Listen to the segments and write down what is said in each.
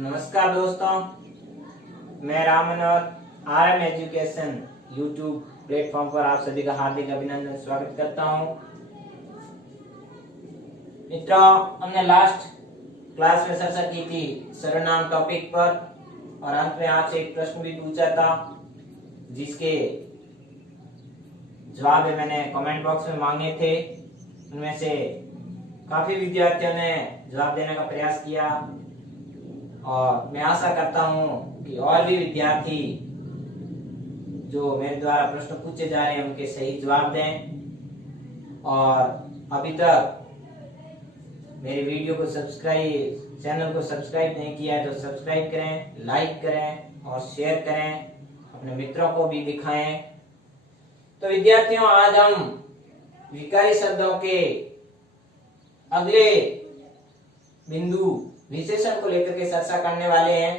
नमस्कार दोस्तों, मैं Ram Manohar RM education YouTube platform पर आप सभी का हार्दिक अभिनंदन स्वागत करता हूं। मित्रों, हमने लास्ट क्लास में चर्चा की थी सर्वनाम टॉपिक पर और अंत में आपसे एक प्रश्न भी पूछा था जिसके जवाब मैंने कमेंट बॉक्स में मांगे थे। उनमें से काफी विद्यार्थियों ने जवाब देने का प्रयास किया और मैं आशा करता हूं कि और भी विद्यार्थी जो मेरे द्वारा प्रश्न पूछे जा रहे हैं उनके सही जवाब दें। और अभी तक मेरे वीडियो को चैनल को सब्सक्राइब नहीं किया है तो सब्सक्राइब करें, लाइक करें और शेयर करें, अपने मित्रों को भी दिखाएं। तो विद्यार्थियों, आज हम विकारी शब्दों के अगले बिंदु विशेषण को लेकर के चर्चा करने वाले हैं।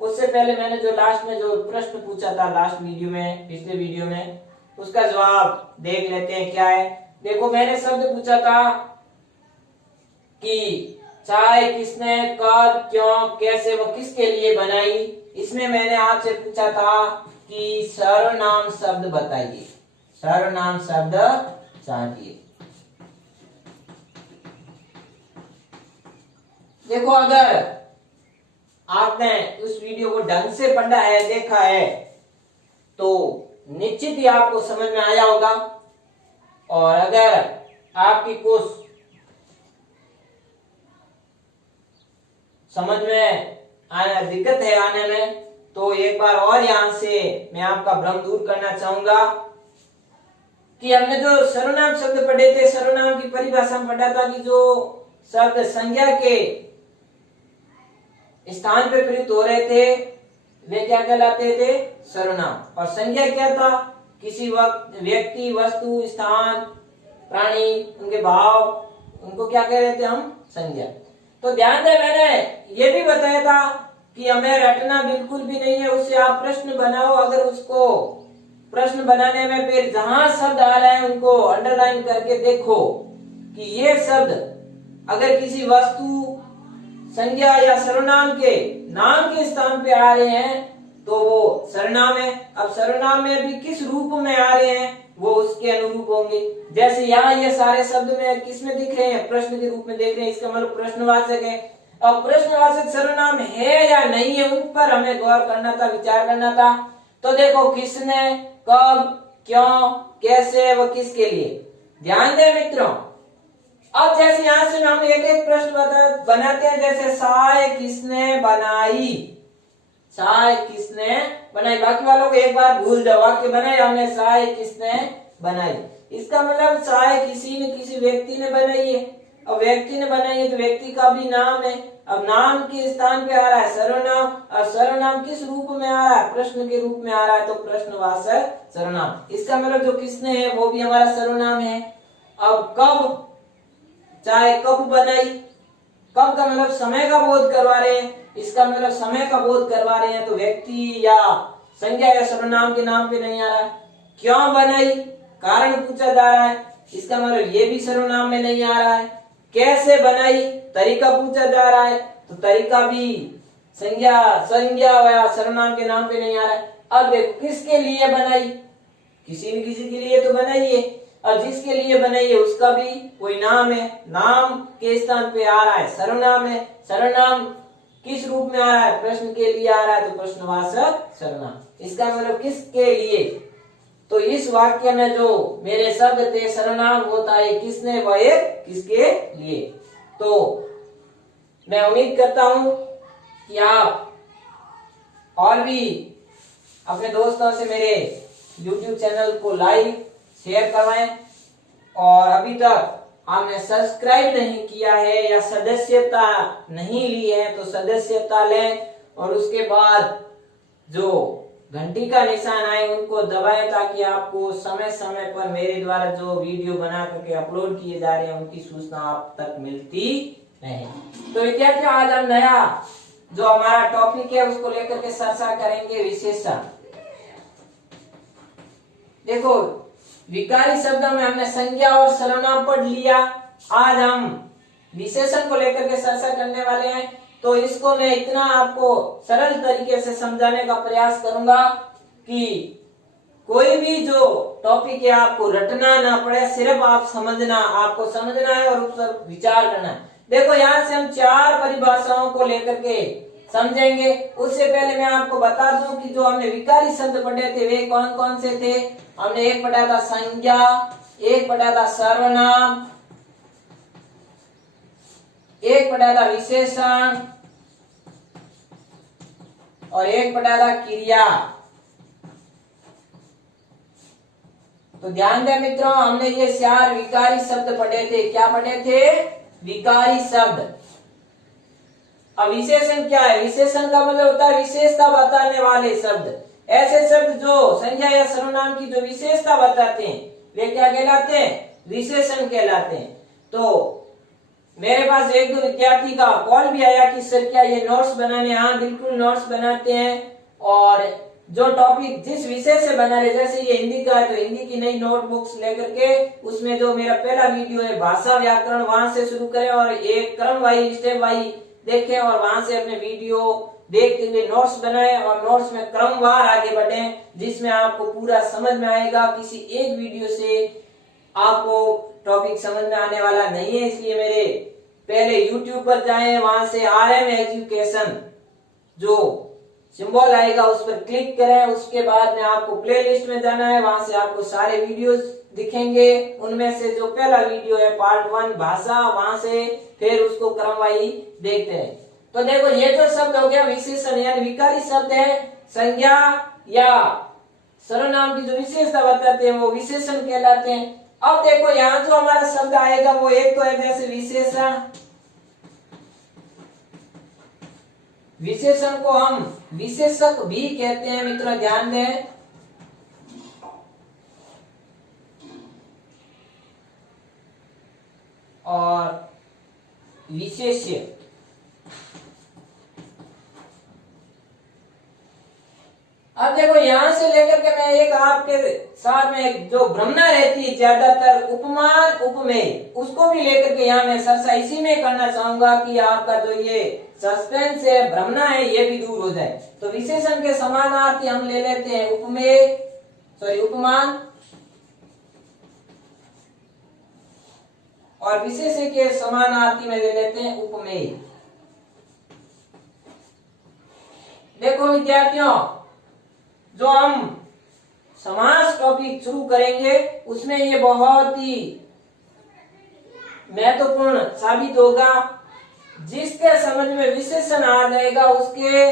उससे पहले मैंने जो लास्ट में जो प्रश्न पूछा था पिछले वीडियो में उसका जवाब देख लेते हैं क्या है। देखो, मैंने शब्द पूछा था कि चाय किसने, कब, क्यों, कैसे व किसके लिए बनाई। इसमें मैंने आपसे पूछा था कि सर्वनाम शब्द बताइए, सर्वनाम शब्द चाहिए। देखो, अगर आपने उस वीडियो को ढंग से पढ़ा है, देखा है, तो निश्चित ही आपको समझ में आया होगा। और अगर आपकी कुछ समझ में दिक्कत है आने में, तो एक बार और यहां से मैं आपका भ्रम दूर करना चाहूंगा कि हमने जो सर्वनाम शब्द पढ़े थे, सर्वनाम की परिभाषा में पढ़ा था कि जो शब्द संज्ञा के स्थान पे प्रयुक्त हो रहे थे वे क्या कहलाते थे? सर्वनाम। और संज्ञा क्या था? किसी वक्त, व्यक्ति, वस्तु, स्थान, प्राणी, उनके भाव, उनको क्या कह रहे थे हम? संज्ञा। तो ध्यान दें, मैंने ये भी बताया था कि हमें रटना बिल्कुल भी नहीं है, उससे आप प्रश्न बनाओ। अगर उसको प्रश्न बनाने में फिर जहां शब्द आ रहे हैं उनको अंडरलाइन करके देखो कि ये शब्द अगर किसी वस्तु, संज्ञा या सर्वनाम के नाम के स्थान पे आ रहे हैं तो वो सर्वनाम है। अब सर्वनाम में भी किस रूप में आ रहे हैं वो उसके अनुरूप होंगे। जैसे यहाँ ये सारे शब्द में किस में दिख रहे हैं? प्रश्न के रूप में देख रहे हैं, इसका मतलब प्रश्नवाचक है। अब प्रश्नवाचक सर्वनाम है या नहीं है, उन पर हमें गौर करना था, विचार करना था। तो देखो, किसने, कब, क्यों, कैसे व किसके लिए। ध्यान दें मित्रों, अब जैसे यहां से हम एक एक प्रश्न बनाते हैं। जैसे चाय किसने बनाई, चाय किसने बनाई। बाकी वालों को एक बार भूल जाओ, वाक्य बनाए हमने, चाय किसने बनाई। इसका मतलब चाय किसी ने, किसी व्यक्ति ने बनाई है। अब व्यक्ति ने बनाई है तो व्यक्ति का भी नाम है। अब नाम के स्थान पे आ रहा है सर्वनाम, और सर्वनाम किस रूप में आ रहा है? प्रश्न के रूप में आ रहा है, तो प्रश्नवाचक सर्वनाम। इसका मतलब जो किसने है वो भी हमारा सर्वनाम है। अब कब, चाहे कब बनाई, कब का मतलब समय का बोध करवा रहे हैं, इसका मतलब समय का बोध करवा रहे हैं, तो व्यक्ति या संज्ञा या सर्वनाम के नाम पे नहीं आ रहा है। क्यों बनाई, कारण पूछा जा रहा है, इसका मतलब ये भी सर्वनाम में नहीं आ रहा है। कैसे बनाई, तरीका पूछा जा रहा है, तो तरीका भी संज्ञा या सर्वनाम के नाम पे नहीं आ रहा है। अब देखो, किसके लिए बनाई, किसी न किसी के लिए तो बनाई है, और जिसके लिए बनाई है उसका भी कोई नाम है, नाम के स्थान पे आ रहा है, सर्वनाम है। सर्वनाम किस रूप में आ रहा है? प्रश्न के लिए आ रहा है, तो प्रश्नवाचक सर्वनाम। इसका मतलब किसके लिए, तो इस वाक्य में जो मेरे शब्द थे सर्वनाम होता है किसने व एक किसके लिए। तो मैं उम्मीद करता हूं कि आप और भी अपने दोस्तों से मेरे YouTube चैनल को लाइक शेयर करवाएं। और अभी तक आपने सब्सक्राइब नहीं किया है या सदस्यता नहीं ली है तो सदस्यता लें, और उसके बाद जो घंटी का निशान आए उनको दबाएं ताकि आपको समय समय पर मेरे द्वारा जो वीडियो बना करके अपलोड किए जा रहे हैं उनकी सूचना आप तक मिलती रहे। तो विद्यार्थियों, आज हम नया जो हमारा टॉपिक है उसको लेकर के चर्चा करेंगे, विशेषण। देखो, विकारी शब्दों में हमने संज्ञा और सर्वनाम पढ़ लिया। आज हम विशेषण को लेकर के चर्चा करने वाले हैं। तो इसको मैं इतना आपको सरल तरीके से समझाने का प्रयास करूंगा कि कोई भी जो टॉपिक है आपको रटना ना पड़े, सिर्फ आप समझना, आपको समझना है और उस पर विचार करना है। देखो यहाँ से हम 4 परिभाषाओं को लेकर के समझेंगे। उससे पहले मैं आपको बता दूं कि जो हमने विकारी शब्द पढ़े थे वे कौन कौन से थे। हमने एक पढ़ा था संज्ञा, एक पढ़ा था सर्वनाम, एक पढ़ा था विशेषण और एक पढ़ा था क्रिया। तो ध्यान दें मित्रों, हमने ये 4 विकारी शब्द पढ़े थे। क्या पढ़े थे? विकारी शब्द। अब विशेषण क्या है? विशेषण का मतलब होता है विशेषता बताने वाले शब्द। ऐसे शब्द जो संज्ञा या सर्वनाम की जो विशेषता बताते हैं वे क्या कहलाते हैं? विशेषण कहलाते हैं। तो मेरे पास एक दो विद्यार्थी का कॉल भी आया कि सर क्या ये नोट्स बनाने? हाँ बिल्कुल नोट्स बनाते हैं। और जो टॉपिक जिस विषय से बना रहे, जैसे ये हिंदी का है तो हिंदी की नई नोटबुक्स लेकर के उसमें जो मेरा पहला वीडियो है भाषा व्याकरण, वहां से शुरू करें और एक क्रम वाइज स्टेप वाइज देखें और वहां से अपने वीडियो देखते हुए नोट्स बनाएं और नोट्स में क्रमवार आगे बढ़ें, जिसमें आपको पूरा समझ में आएगा। किसी एक वीडियो से आपको टॉपिक समझ में आने वाला नहीं है। इसलिए मेरे पहले YouTube पर जाएं, वहां से RM एजुकेशन जो सिंबल आएगा उस पर क्लिक करें। उसके बाद में आपको प्लेलिस्ट में जाना है, वहां से आपको सारे वीडियोस दिखेंगे। उनमें से जो पहला वीडियो है पार्ट 1 भाषा, वहां से फिर उसको क्रमवाही देखते हैं। तो देखो ये जो शब्द हो गया विशेषण यानी विकारी शब्द है। संज्ञा या सर्वनाम की जो विशेषता बताते हैं वो विशेषण कहलाते हैं। अब देखो यहाँ जो हमारा शब्द आएगा वो एक तो है जैसे विशेषण। विशेषण को हम विशेषक भी कहते हैं मित्रों, ध्यान दें। और विशेष्य। अब देखो यहां से लेकर के मैं एक आपके साथ में जो भ्रमणा रहती है ज्यादातर उपमान उपमेय, उसको भी लेकर के यहाँ मैं चर्चा इसी में करना चाहूंगा कि आपका जो ये सस्पेंस है, भ्रमणा है, ये भी दूर हो जाए। तो विशेषण के समानार्थी हम ले लेते हैं उपमान, और विशेष्य के समानार्थी में ले लेते हैं उपमेय। देखो विद्यार्थियों, जो हम समास टॉपिक शुरू करेंगे उसमें ये बहुत ही महत्वपूर्ण साबित होगा। जिसके समझ में विशेषण आ जाएगा उसके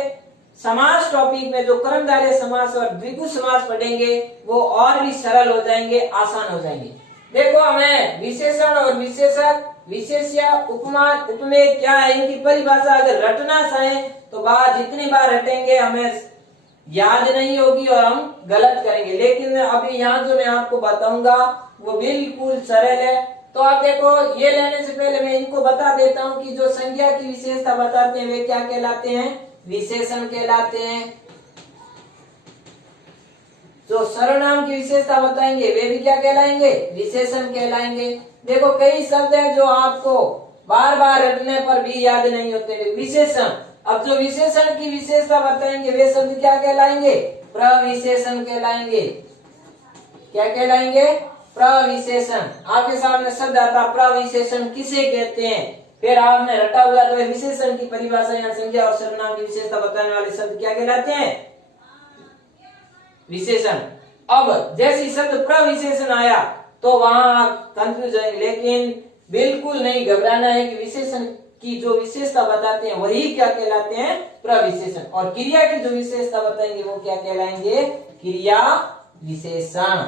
समास टॉपिक में जो कर्मधारय समास और द्विगु समास पढ़ेंगे वो और भी सरल हो जाएंगे, आसान हो जाएंगे। देखो हमें विशेषण और विशेषक, विशेष्य, उपमान, उपमेय क्या है, इनकी परिभाषा अगर रटना चाहें तो बार जितनी बार रटेंगे हमें याद नहीं होगी और हम गलत करेंगे। लेकिन अभी यहाँ जो मैं आपको बताऊंगा वो बिल्कुल सरल है। तो आप देखो ये लेने से पहले मैं इनको बता देता हूँ कि जो संज्ञा की विशेषता बताते हैं वे क्या कहलाते हैं? विशेषण कहलाते हैं। जो सर्वनाम की विशेषता बताएंगे वे भी क्या कहलाएंगे? विशेषण कहलाएंगे। देखो कई शब्द हैं जो आपको बार बार रटने पर भी याद नहीं होते, विशेषण। अब जो विशेषण की विशेषता बताएंगे वे शब्द क्या कहलाएंगे? प्रविशेषण कहलाएंगे। क्या कहलाएंगे? प्रविशेषण। आपके सामने शब्द आता प्रविशेषण किसे कहते हैं, फिर आपने रटा हुआ तो विशेषण की परिभाषा या संज्ञा और सर्वनाम की विशेषता बताने वाले शब्द क्या कहलाते हैं? विशेषण। अब जैसे शब्द प्रविशेषण आया तो वहां कंफ्यूज होंगे, लेकिन बिल्कुल नहीं घबराना है कि विशेषण की जो विशेषता बताते हैं वही क्या कहलाते हैं? प्रविशेषण। और क्रिया की जो विशेषता बताएंगे वो क्या कहलाएंगे? क्रिया विशेषण।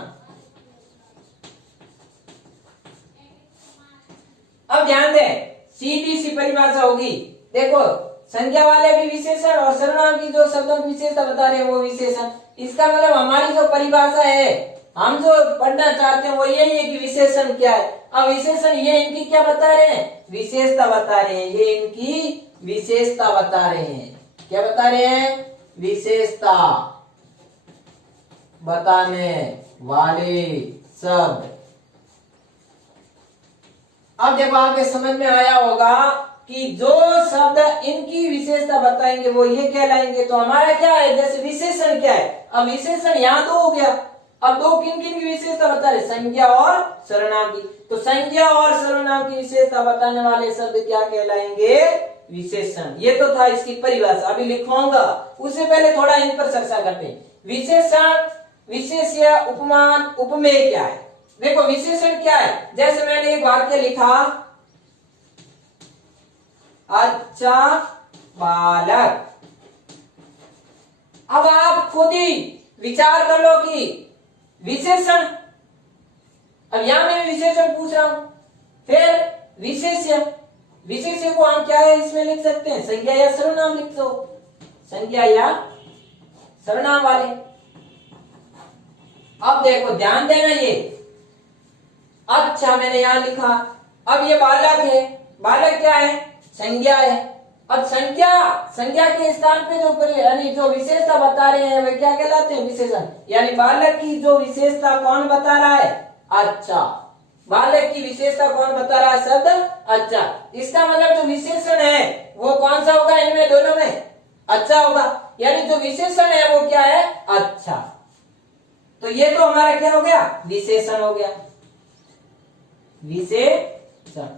अब ध्यान दें, सीधी सी परिभाषा होगी। देखो संज्ञा वाले भी विशेषण और सर्वनाम की जो शब्दों की विशेषता बता रहे हैं वो विशेषण। इसका मतलब हमारी जो परिभाषा है, हम जो पढ़ना चाहते हैं वो यही है कि विशेषण क्या है। अब विशेषण ये इनकी क्या बता रहे हैं? विशेषता बता रहे हैं। ये इनकी विशेषता बता रहे हैं। क्या बता रहे हैं? विशेषता बताने वाले शब्द। अब देखो आपके समझ में आया होगा कि जो शब्द इनकी विशेषता बताएंगे वो ये कहलाएंगे। तो हमारा क्या है, जैसे विशेषण क्या है, अब विशेषण यहाँ दो हो गया, अब दो किन किन की विशेषता बता रहे, संज्ञा और सर्वनाम की। तो संज्ञा और सर्वनाम की विशेषता बताने वाले शब्द क्या कहलाएंगे, विशेषण। ये तो था इसकी परिभाषा, अभी लिखवाऊंगा, उससे पहले थोड़ा इन पर चर्चा करते हैं। विशेषण, विशेष्य, उपमान, उपमेय क्या है। देखो विशेषण क्या है, जैसे मैंने एक वाक्य लिखा, अच्छा बालक। अब आप खुद ही विचार कर लो कि विशेषण, अब यहां मैं विशेषण पूछ रहा हूं, फिर विशेष्य, विशेष्य को हम क्या है इसमें लिख सकते हैं, संज्ञा या सर्वनाम लिख दो, संज्ञा या सर्वनाम वाले। अब देखो ध्यान देना, ये अच्छा मैंने यहां लिखा, अब ये बालक है, बालक क्या है, संज्ञा है। अब संज्ञा, संज्ञा के स्थान पे जो यानी जो विशेषता बता रहे हैं वे क्या कहलाते हैं, विशेषण। यानी बालक की जो विशेषता कौन बता रहा है, अच्छा, बालक की विशेषता कौन बता रहा है, शब्द अच्छा। इसका मतलब जो विशेषण है वो कौन सा होगा, इनमें दोनों में अच्छा होगा, यानी जो विशेषण है वो क्या है, अच्छा। तो ये तो हमारा क्या हो गया, विशेषण हो गया, विशेषण।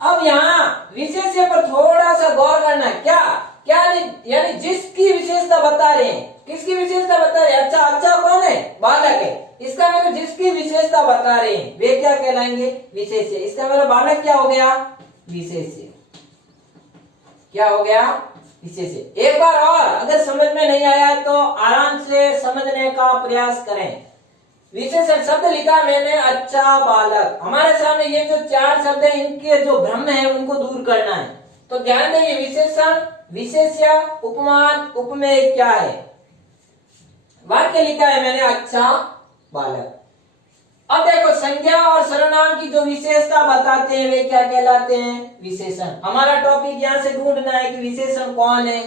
अब यहाँ विशेष्य पर थोड़ा सा गौर करना है, क्या क्या यानी जिसकी विशेषता बता रहे हैं, किसकी विशेषता बता रहे हैं, अच्छा, अच्छा कौन है, बालक है। इसका मतलब जिसकी विशेषता बता रहे हैं वे क्या कहलाएंगे, विशेष्य। इसका मतलब बालक क्या हो गया, विशेष्य। क्या हो गया, विशेष्य। एक बार और अगर समझ में नहीं आया तो आराम से समझने का प्रयास करें। विशेषण शब्द लिखा मैंने, अच्छा बालक, हमारे सामने ये जो चार शब्द है इनके जो भ्रम है उनको दूर करना है। तो ध्यान दें, विशेषण, विशेष्य, उपमान, उपमेय क्या है। वाक्य लिखा है मैंने, अच्छा बालक। अब देखो संज्ञा और सर्वनाम की जो विशेषता बताते हैं वे क्या कहलाते हैं, विशेषण। हमारा टॉपिक यहां से ढूंढना है कि विशेषण कौन है।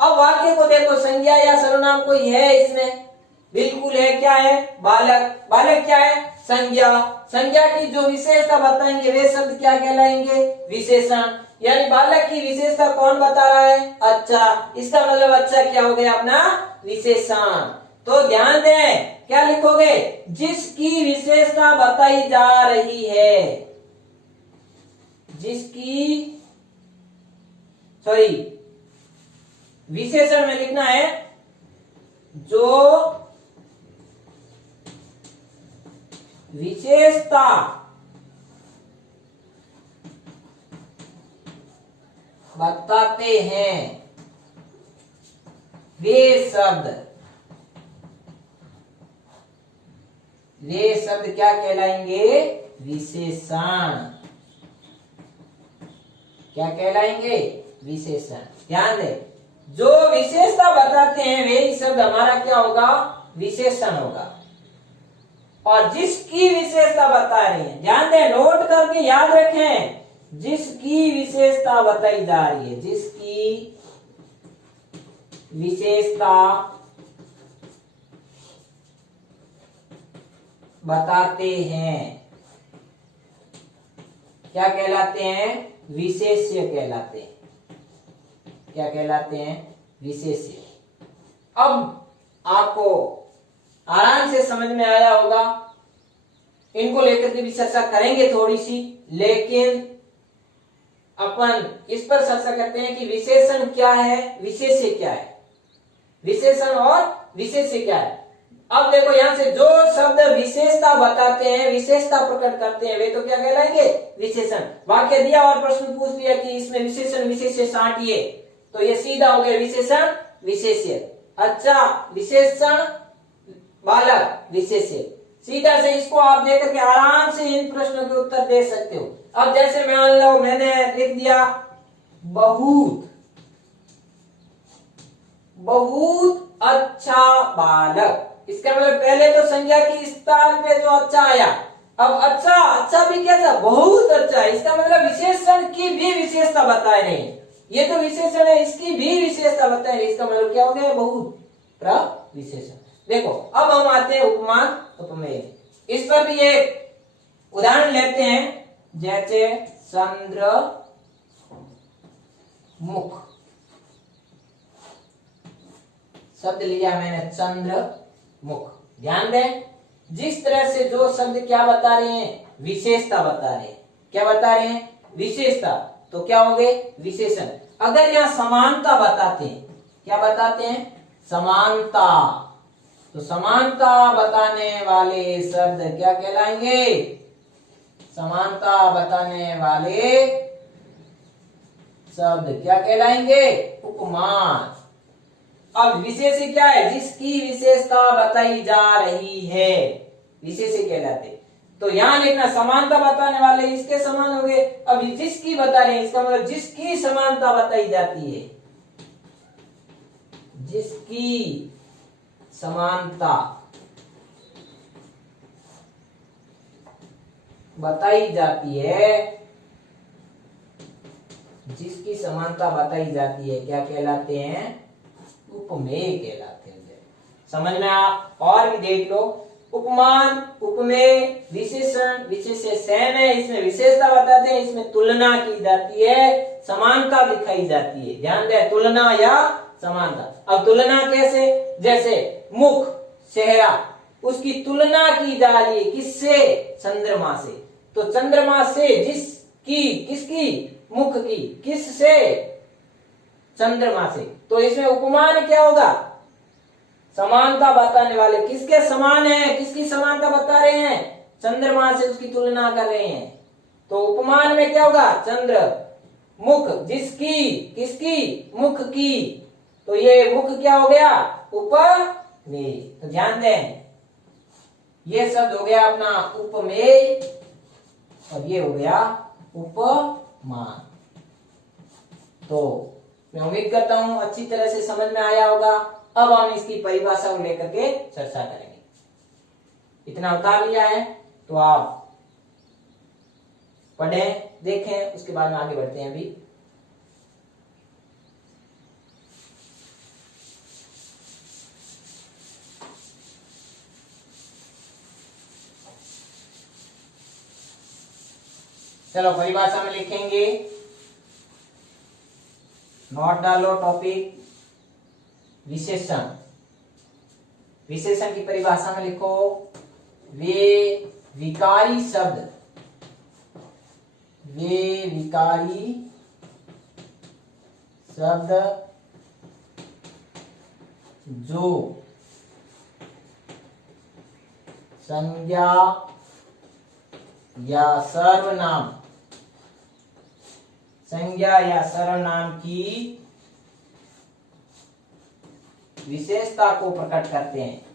अब वाक्य को देखो, संज्ञा या सर्वनाम कोई है इसमें, बिल्कुल है, क्या है, बालक। बालक क्या है, संज्ञा। संज्ञा की जो विशेषता बताएंगे वे शब्द क्या कहलाएंगे, विशेषण। यानी बालक की विशेषता कौन बता रहा है, अच्छा। इसका मतलब अच्छा क्या हो गया, अपना विशेषण। तो ध्यान दें, क्या लिखोगे, जिसकी विशेषता बताई जा रही है, जिसकी, सॉरी, विशेषण में लिखना है जो विशेषता बताते हैं वे शब्द क्या कहलाएंगे, विशेषण। क्या कहलाएंगे, विशेषण। ध्यान दे, जो विशेषता बताते हैं वे शब्द हमारा क्या होगा, विशेषण होगा। और जिसकी विशेषता बता रहे हैं, ध्यान दें, नोट करके याद रखें, जिसकी विशेषता बताई जा रही है, जिसकी विशेषता बताते हैं क्या कहलाते हैं, विशेष्य कहलाते हैं। क्या कहलाते हैं, विशेष्य। अब आपको आराम से समझ में आया होगा, इनको लेकर के भी चर्चा करेंगे थोड़ी सी, लेकिन अपन इस पर चर्चा करते हैं कि विशेषण क्या है, विशेष्य क्या है, विशेषण और विशेष्य क्या है। अब देखो यहां से जो शब्द विशेषता बताते हैं, विशेषता प्रकट करते हैं, वे तो क्या कहलाएंगे, विशेषण। वाक्य दिया और प्रश्न पूछ लिया कि इसमें विशेषण विशेष्य साटिए, तो ये सीधा हो गया विशेषण विशेष्य। अच्छा, विशेषण, बालक, विशेष्य, सीधा से इसको आप देख करके आराम से इन प्रश्नों के उत्तर दे सकते हो। अब जैसे मान लो मैंने लिख दिया बहुत, बहुत अच्छा बालक। इसका मतलब पहले तो संज्ञा की स्थान पे जो अच्छा आया, अब अच्छा, अच्छा भी कैसा, बहुत अच्छा। इसका मतलब विशेषण की भी विशेषता बता रहे हैं, ये तो विशेषण है, इसकी भी विशेषता बता रहे हैं। इसका मतलब क्या हो गया, बहुत विशेषण। देखो अब हम आते हैं उपमान उपमेय। इस पर भी एक उदाहरण लेते हैं, जैसे चंद्र मुख। शब्द लिया मैंने चंद्र मुख। ध्यान दें, जिस तरह से जो शब्द क्या बता रहे हैं, विशेषता बता रहे हैं। क्या बता रहे हैं? विशेषता। तो क्या हो गए? विशेषण। अगर यहाँ समानता बताते हैं, क्या बताते हैं? समानता। तो समानता बताने वाले शब्द क्या कहलाएंगे? समानता बताने वाले शब्द क्या कहलाएंगे? उपमान। अब विशेष क्या है? जिसकी विशेषता बताई जा रही है, विशेष कहलाते। तो यहां लिखना समानता बताने वाले इसके समान हो गए। अब जिसकी बता रहे हैं, इसका मतलब जिसकी समानता बताई जाती है, जिसकी समानता बताई जाती है, जिसकी समानता बताई जाती है, क्या कहलाते हैं? उपमेय कहलाते हैं। समझ में आप और भी देख लो। उपमान, उपमेय, विशेषण, विशेष्य सेम है। इसमें विशेषता बताते हैं, इसमें तुलना की जाती है, समानता दिखाई जाती है। ध्यान दें, तुलना या समानता। अब तुलना कैसे? जैसे मुख, चेहरा, उसकी तुलना की जा रही है किससे? चंद्रमा से। तो चंद्रमा से जिसकी, किसकी? मुख की। किससे? चंद्रमा से। तो इसमें उपमान क्या होगा? समानता बताने वाले। किसके समान है? किसकी समानता बता रहे हैं? चंद्रमा से उसकी तुलना कर रहे हैं। तो उपमान में क्या होगा? चंद्र मुख, जिसकी, किसकी? मुख की। तो ये मुख क्या हो गया? उपमेय। तो ध्यान दें, ये शब्द हो गया अपना उपमेय और ये हो गया उपमान। तो मैं उम्मीद करता हूं अच्छी तरह से समझ में आया होगा। अब हम इसकी परिभाषा को लेकर के चर्चा करेंगे। इतना उतार लिया है तो आप पढ़ें, देखें, उसके बाद में आगे बढ़ते हैं। अभी चलो परिभाषा में लिखेंगे, नोट डालो टॉपिक विशेषण। विशेषण की परिभाषा में लिखो, वे विकारी शब्द, वे विकारी शब्द जो संज्ञा या सर्वनाम, संज्ञा या सर्वनाम की विशेषता को प्रकट करते हैं,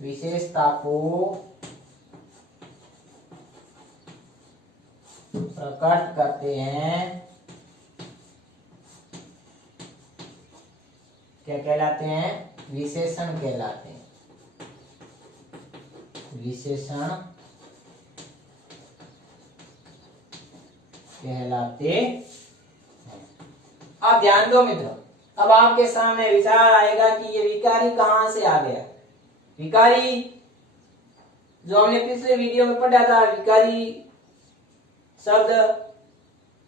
विशेषता को प्रकट करते हैं, क्या कहलाते हैं? विशेषण कहलाते हैं। विशेषण कहलाते हैं। अब ध्यान दो मित्रों, अब आपके सामने विचार आएगा कि ये विकारी कहां से आ गया। विकारी जो हमने पिछले वीडियो में पढ़ा था, विकारी शब्द,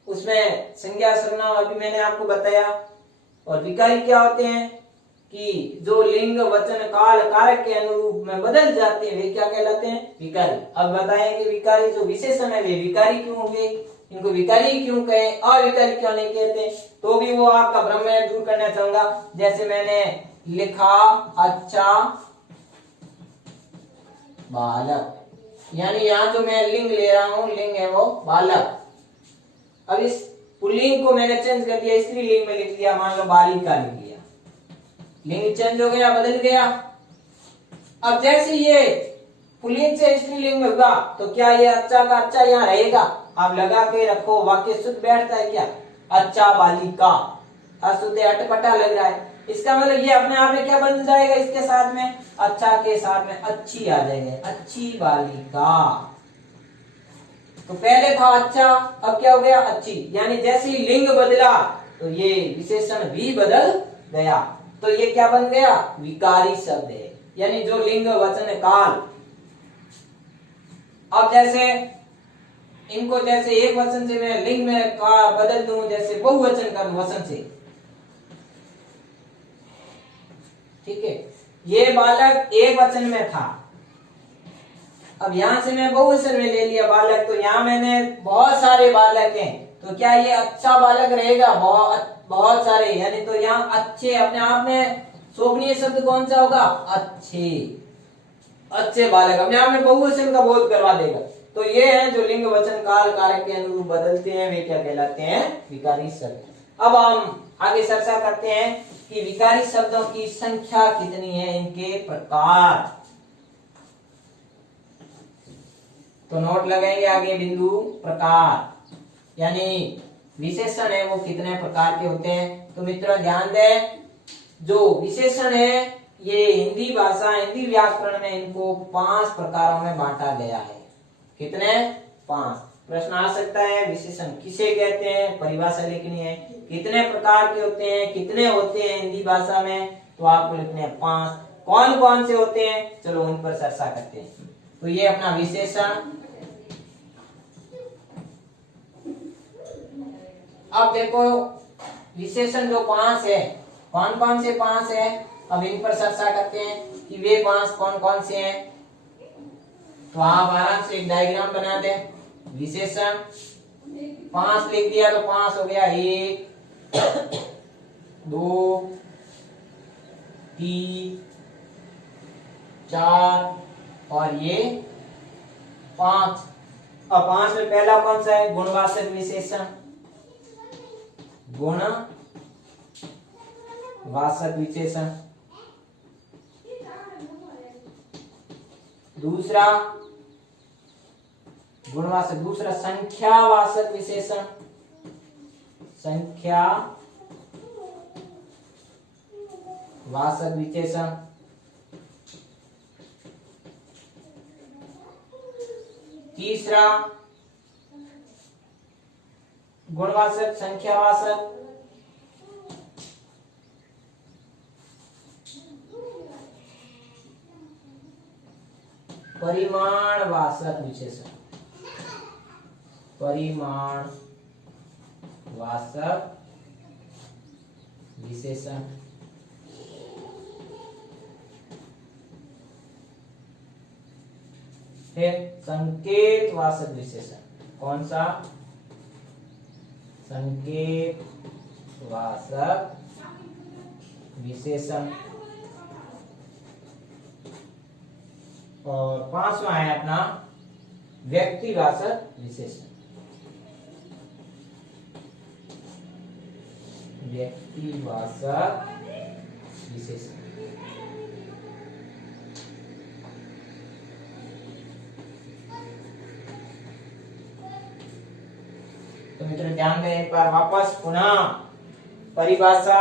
उसमें संज्ञा सर्वनाम अभी मैंने आपको बताया। और विकारी क्या होते हैं कि जो लिंग वचन काल कारक के अनुरूप में बदल जाते हैं, वे क्या कहलाते हैं? विकारी। अब बताएंगे विकारी जो विशेषण है वे विकारी क्यों होंगे, इनको विकारी क्यों कहें और विकारी क्यों नहीं कहते, तो भी वो आपका भ्रम मैं दूर करना चाहूंगा। जैसे मैंने लिखा अच्छा बालक, यानी यहाँ जो मैं लिंग ले रहा हूं, लिंग है वो बालक। अब इस पुल्लिंग को मैंने चेंज कर दिया, स्त्रीलिंग में लिख दिया, मान लो बालिका लिख दिया, लिंग चेंज हो गया, बदल गया। अब जैसे ये पुल्लिंग से स्त्रीलिंग में होगा तो क्या ये अच्छा का अच्छा यहाँ रहेगा? आप लगा के रखो, वाक्य शुद्ध बैठता है क्या? अच्छा बालिका, अशुद्ध अटपटा लग रहा है। इसका मतलब ये अपने आप में क्या बन जाएगा? इसके साथ में, अच्छा के साथ में अच्छी आ जाएगी, अच्छी बालिका। तो पहले था अच्छा, अब क्या हो गया? अच्छी। यानी जैसे ही लिंग बदला तो ये विशेषण भी बदल गया, तो ये क्या बन गया? विकारी शब्द है, यानी जो लिंग वचन काल। अब जैसे इनको जैसे एक वचन से मैं लिंग में का बदल दूं, जैसे बहुवचन कर दूं वचन से, ठीक है। ये बालक एक वचन में था, अब यहां से मैं बहुवचन में ले लिया बालक, तो यहां मैंने बहुत सारे बालक हैं, तो क्या ये अच्छा बालक रहेगा? बहुत सारे, यानी तो यहाँ अच्छे अपने आप में शोभनीय शब्द कौन सा होगा? अच्छे, अच्छे बालक अपने आप में बहुवचन का बोध करवा देगा। तो ये है जो लिंग वचन काल कारक के अनुरूप बदलते हैं, वे क्या कहलाते हैं? विकारी शब्द। अब हम आगे चर्चा करते हैं कि विकारी शब्दों की संख्या कितनी है, इनके प्रकार। तो नोट लगाएंगे आगे बिंदु प्रकार, यानी विशेषण है वो कितने प्रकार के होते हैं। तो मित्रों ध्यान दें, जो विशेषण है ये हिंदी भाषा, हिंदी व्याकरण में इनको 5 प्रकारों में बांटा गया है। कितने? 5। प्रश्न आ सकता है विशेषण किसे कहते हैं, परिभाषा लिखनी है। कितने प्रकार के होते हैं, कितने होते हैं हिंदी भाषा में, तो आपको लिखने हैं 5। कौन कौन से होते हैं, चलो उन पर चर्चा करते हैं। तो ये अपना विशेषण। अब देखो विशेषण जो 5 है, कौन कौन से 5 है, अब इन पर चर्चा करते हैं कि वे 5 कौन कौन से हैं। तो आप आराम से एक डायग्राम बना दे। विशेषण 5 लिख दिया तो 5 हो गया, 1 2 3 4 और ये 5। अब 5 में पहला कौन सा है? गुणवाचक विशेषण, गुणवाचक विशेषण। दूसरा गुणवाचक, दूसरा संख्यावाचक विशेषण, संख्यावाचक विशेषण। तीसरा गुणवाचक संख्यावाचक। परिमाणवाचक विशेषण, परिमाणवाचक विशेषण। फिर संकेतवाचक विशेषण, कौन सा? संकेतवाचक विशेषण। और 5वां है अपना व्यक्तिवाचक विशेषण, व्यक्तिवाचक विशेषण। तो मित्रों ध्यान दें एक बार वापस पुनः परिभाषा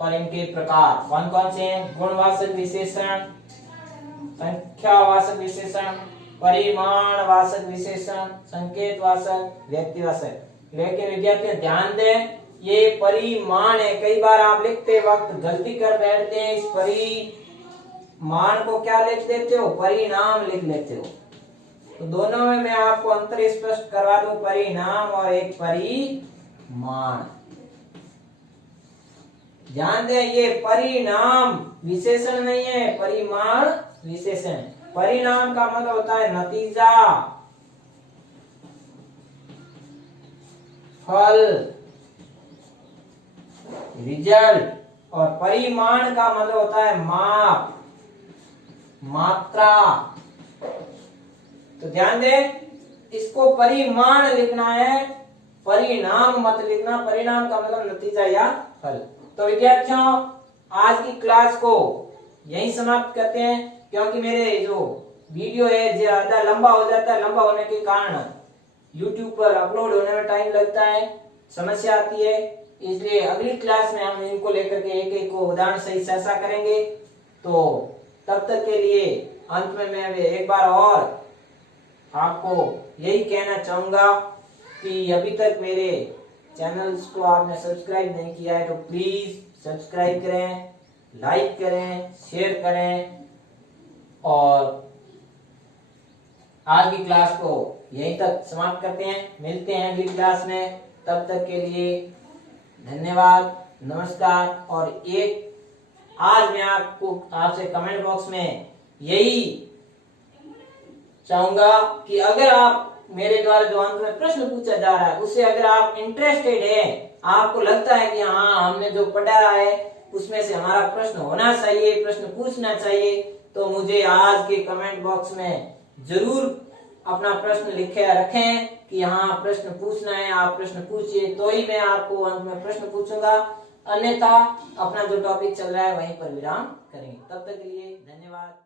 और इनके प्रकार कौन कौन से हैं? गुणवाचक विशेषण, संख्यावाचक विशेषण, परिमाणवाचक विशेषण, संकेतवाचक, व्यक्तिवाचक। लेकिन विद्यार्थी ध्यान दें, ये परिमाण है। कई बार आप लिखते वक्त गलती कर बैठते हैं, इस परिमाण को क्या लिख देते हो? परिणाम लिख लेते हो। तो दोनों में मैं आपको अंतर स्पष्ट करवा दूं, परिणाम और एक परिमाण। ध्यान दें, ये परिणाम विशेषण नहीं है, परिमाण विशेषण। परिणाम का मतलब होता है नतीजा, फल, रिजल्ट। और परिमाण का मतलब होता है माप, मात्रा। तो ध्यान दें, इसको परिमाण लिखना है, परिणाम मत लिखना। परिणाम का मतलब नतीजा या फल। तो विद्यार्थियों आज की क्लास को यहीं समाप्त करते हैं, क्योंकि मेरे जो वीडियो है ज्यादा लंबा हो जाता है। लंबा होने के कारण YouTube पर अपलोड होने में टाइम लगता है, समस्या आती है। इसलिए अगली क्लास में हम इनको लेकर के एक एक को उदाहरण सहित चर्चा करेंगे। तो तब तक के लिए अंत में मैं एक बार और आपको यही कहना चाहूंगा कि अभी तक मेरे चैनल्स को आपने सब्सक्राइब नहीं किया है तो प्लीज सब्सक्राइब करें, लाइक करें, शेयर करें और आज की क्लास को यहीं तक समाप्त करते हैं। मिलते हैं अगली क्लास में, तब तक के लिए धन्यवाद, नमस्कार। और एक आज मैं आपसे कमेंट बॉक्स में यही चाहूंगा कि अगर आप मेरे द्वारा जो अंत में प्रश्न पूछा जा रहा है उससे अगर आप इंटरेस्टेड है, आपको लगता है कि हाँ हमने जो पढ़ा है उसमें से हमारा प्रश्न होना चाहिए, प्रश्न पूछना चाहिए, तो मुझे आज के कमेंट बॉक्स में जरूर अपना प्रश्न लिखे रखें कि हाँ प्रश्न पूछना है, आप प्रश्न पूछिए, तो ही मैं आपको अंत में प्रश्न पूछूंगा। अन्यथा अपना जो टॉपिक चल रहा है वहीं पर विराम करेंगे। तब तक के लिए धन्यवाद।